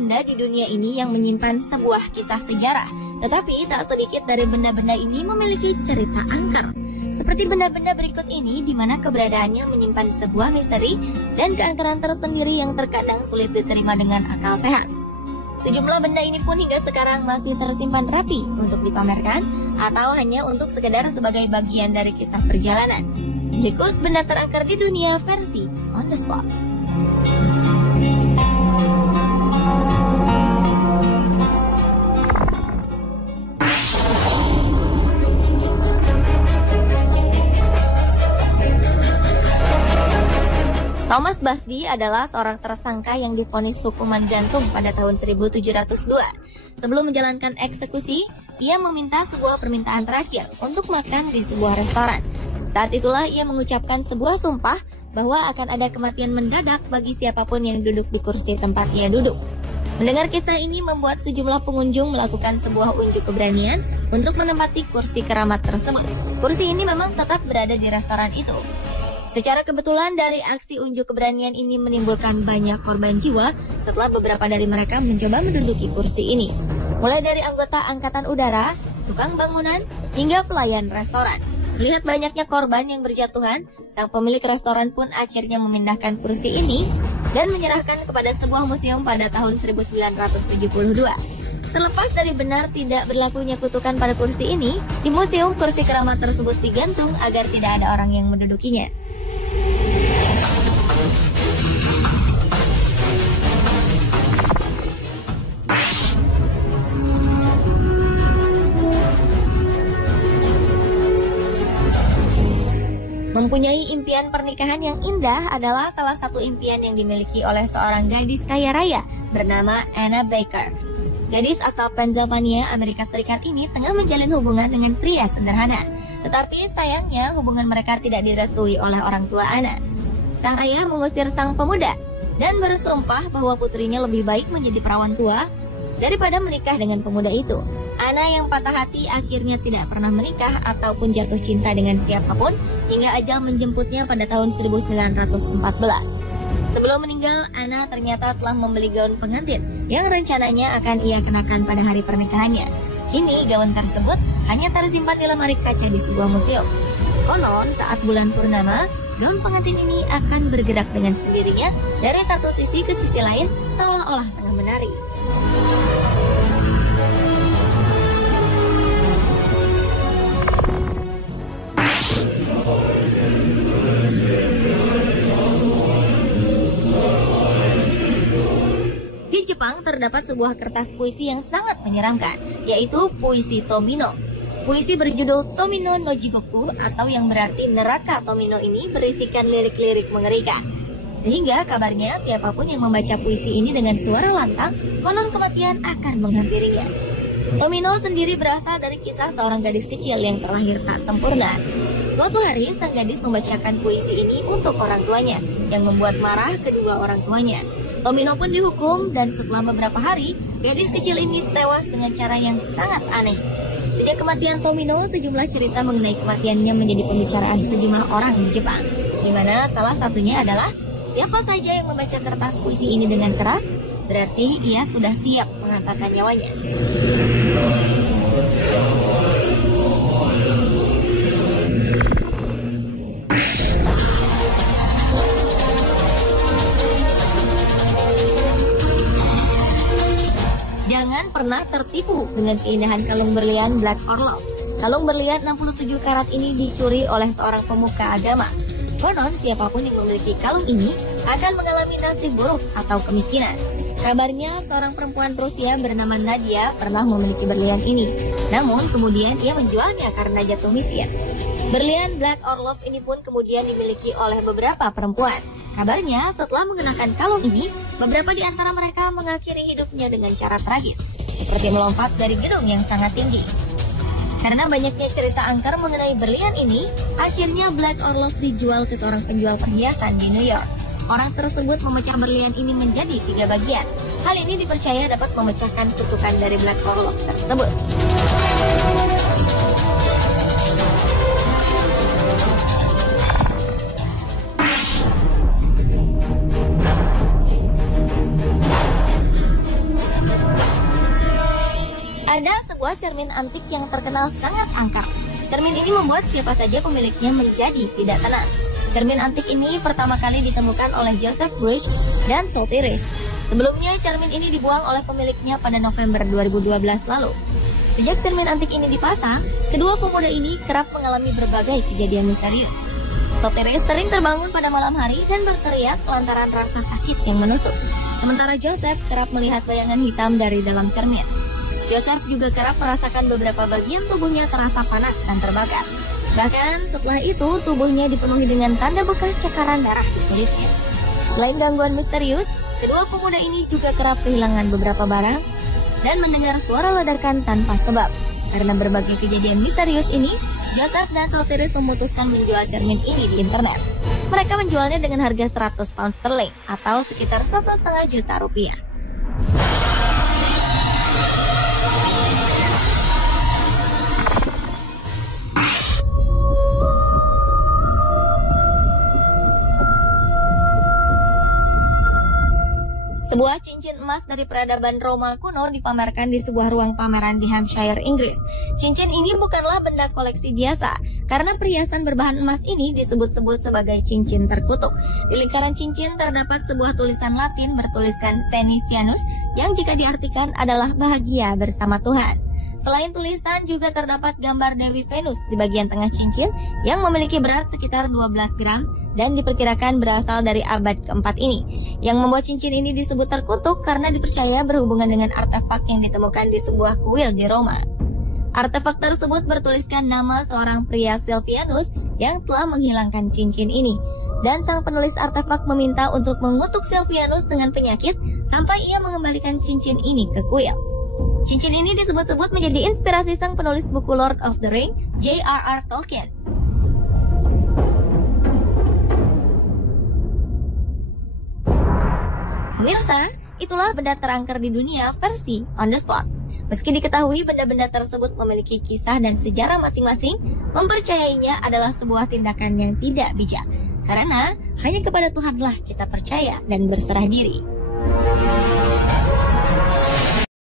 benda di dunia ini yang menyimpan sebuah kisah sejarah, tetapi tak sedikit dari benda-benda ini memiliki cerita angker. Seperti benda-benda berikut ini, di mana keberadaannya menyimpan sebuah misteri dan keangkeran tersendiri yang terkadang sulit diterima dengan akal sehat. Sejumlah benda ini pun hingga sekarang masih tersimpan rapi untuk dipamerkan atau hanya untuk sekedar sebagai bagian dari kisah perjalanan. Berikut benda terangker di dunia versi On The Spot. Thomas Busby adalah seorang tersangka yang divonis hukuman gantung pada tahun 1702. Sebelum menjalankan eksekusi, ia meminta sebuah permintaan terakhir untuk makan di sebuah restoran. Saat itulah ia mengucapkan sebuah sumpah bahwa akan ada kematian mendadak bagi siapapun yang duduk di kursi tempat ia duduk. Mendengar kisah ini membuat sejumlah pengunjung melakukan sebuah unjuk keberanian untuk menempati kursi keramat tersebut. Kursi ini memang tetap berada di restoran itu. Secara kebetulan dari aksi unjuk keberanian ini menimbulkan banyak korban jiwa setelah beberapa dari mereka mencoba menduduki kursi ini. Mulai dari anggota angkatan udara, tukang bangunan, hingga pelayan restoran. Melihat banyaknya korban yang berjatuhan, sang pemilik restoran pun akhirnya memindahkan kursi ini dan menyerahkan kepada sebuah museum pada tahun 1972. Terlepas dari benar tidak berlakunya kutukan pada kursi ini, di museum kursi keramat tersebut digantung agar tidak ada orang yang mendudukinya. Mempunyai impian pernikahan yang indah adalah salah satu impian yang dimiliki oleh seorang gadis kaya raya bernama Anna Baker. Gadis asal Pennsylvania, Amerika Serikat ini tengah menjalin hubungan dengan pria sederhana. Tetapi sayangnya hubungan mereka tidak direstui oleh orang tua Anna. Sang ayah mengusir sang pemuda dan bersumpah bahwa putrinya lebih baik menjadi perawan tua daripada menikah dengan pemuda itu. Anna yang patah hati akhirnya tidak pernah menikah ataupun jatuh cinta dengan siapapun hingga ajal menjemputnya pada tahun 1914. Sebelum meninggal, Anna ternyata telah membeli gaun pengantin yang rencananya akan ia kenakan pada hari pernikahannya. Kini gaun tersebut hanya tersimpan di lemari kaca di sebuah museum. Konon saat bulan purnama, gaun pengantin ini akan bergerak dengan sendirinya dari satu sisi ke sisi lain seolah-olah tengah menari. Di Jepang terdapat sebuah kertas puisi yang sangat menyeramkan, yaitu puisi Tomino. Puisi berjudul Tomino no Jigoku atau yang berarti neraka Tomino ini berisikan lirik-lirik mengerikan. Sehingga kabarnya siapapun yang membaca puisi ini dengan suara lantang, konon kematian akan menghampirinya. Tomino sendiri berasal dari kisah seorang gadis kecil yang terlahir tak sempurna. Suatu hari sang gadis membacakan puisi ini untuk orang tuanya, yang membuat marah kedua orang tuanya. Tomino pun dihukum dan setelah beberapa hari, gadis kecil ini tewas dengan cara yang sangat aneh. Sejak kematian Tomino, sejumlah cerita mengenai kematiannya menjadi pembicaraan sejumlah orang di Jepang, di mana salah satunya adalah siapa saja yang membaca kertas puisi ini dengan keras, berarti ia sudah siap mengantarkan nyawanya. Jangan pernah tertipu dengan keindahan kalung berlian Black Orlov. Kalung berlian 67 karat ini dicuri oleh seorang pemuka agama. Konon siapapun yang memiliki kalung ini akan mengalami nasib buruk atau kemiskinan. Kabarnya seorang perempuan Rusia bernama Nadia pernah memiliki berlian ini. Namun kemudian ia menjualnya karena jatuh miskin. Berlian Black Orlov ini pun kemudian dimiliki oleh beberapa perempuan. Kabarnya setelah mengenakan kalung ini, beberapa di antara mereka mengakhiri hidupnya dengan cara tragis, seperti melompat dari gedung yang sangat tinggi. Karena banyaknya cerita angker mengenai berlian ini, akhirnya Black Orlov dijual ke seorang penjual perhiasan di New York. Orang tersebut memecah berlian ini menjadi 3 bagian. Hal ini dipercaya dapat memecahkan kutukan dari Black Orlov tersebut. cermin antik yang terkenal sangat angker. Cermin ini membuat siapa saja pemiliknya menjadi tidak tenang. Cermin antik ini pertama kali ditemukan oleh Joseph Bridge dan Sotheby's. Sebelumnya, cermin ini dibuang oleh pemiliknya pada November 2012 lalu. Sejak cermin antik ini dipasang, kedua pemuda ini kerap mengalami berbagai kejadian misterius. Sotheby's sering terbangun pada malam hari dan berteriak lantaran rasa sakit yang menusuk. Sementara Joseph kerap melihat bayangan hitam dari dalam cermin. Joseph juga kerap merasakan beberapa bagian tubuhnya terasa panas dan terbakar. Bahkan setelah itu, tubuhnya dipenuhi dengan tanda bekas cakaran darah di kulitnya. Selain gangguan misterius, kedua pemuda ini juga kerap kehilangan beberapa barang dan mendengar suara ledakan tanpa sebab. Karena berbagai kejadian misterius ini, Joseph dan Sotheby's memutuskan menjual cermin ini di internet. Mereka menjualnya dengan harga 100 pound sterling atau sekitar 1,5 juta rupiah. Sebuah cincin emas dari peradaban Roma kuno dipamerkan di sebuah ruang pameran di Hampshire, Inggris. Cincin ini bukanlah benda koleksi biasa, karena perhiasan berbahan emas ini disebut-sebut sebagai cincin terkutuk. Di lingkaran cincin terdapat sebuah tulisan Latin bertuliskan Senisianus, yang jika diartikan adalah bahagia bersama Tuhan. Selain tulisan, juga terdapat gambar Dewi Venus di bagian tengah cincin yang memiliki berat sekitar 12 gram dan diperkirakan berasal dari abad keempat ini. Yang membuat cincin ini disebut terkutuk karena dipercaya berhubungan dengan artefak yang ditemukan di sebuah kuil di Roma. Artefak tersebut bertuliskan nama seorang pria Silvianus yang telah menghilangkan cincin ini. Dan sang penulis artefak meminta untuk mengutuk Silvianus dengan penyakit sampai ia mengembalikan cincin ini ke kuil. Cincin ini disebut-sebut menjadi inspirasi sang penulis buku Lord of the Ring, J.R.R. Tolkien. Pemirsa, itulah benda terangker di dunia versi on the spot. Meski diketahui benda-benda tersebut memiliki kisah dan sejarah masing-masing, mempercayainya adalah sebuah tindakan yang tidak bijak. Karena hanya kepada Tuhanlah kita percaya dan berserah diri.